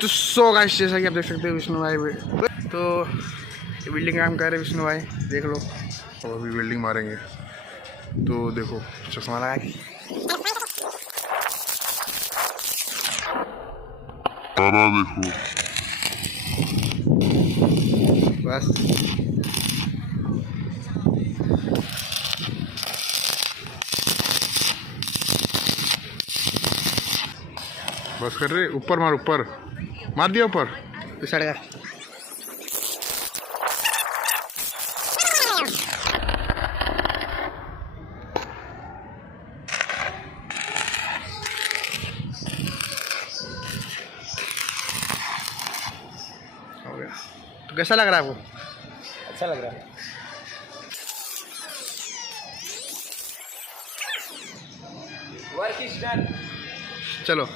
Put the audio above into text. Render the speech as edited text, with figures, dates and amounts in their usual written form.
तो so guys, जैसा कि आप देख सकते हो विष्णु भाई तो ये बिल्डिंग काम कर रहे विष्णु भाई, देख लो। और अभी बिल्डिंग मारेंगे तो देखो चश्मा लगा के देखो बस। बस कर रहे, ऊपर मार, ऊपर मार दिया, ऊपर पिछड़ गया। हो गया। तो कैसा लग रहा है आपको? अच्छा लग रहा है। Work is done. चलो।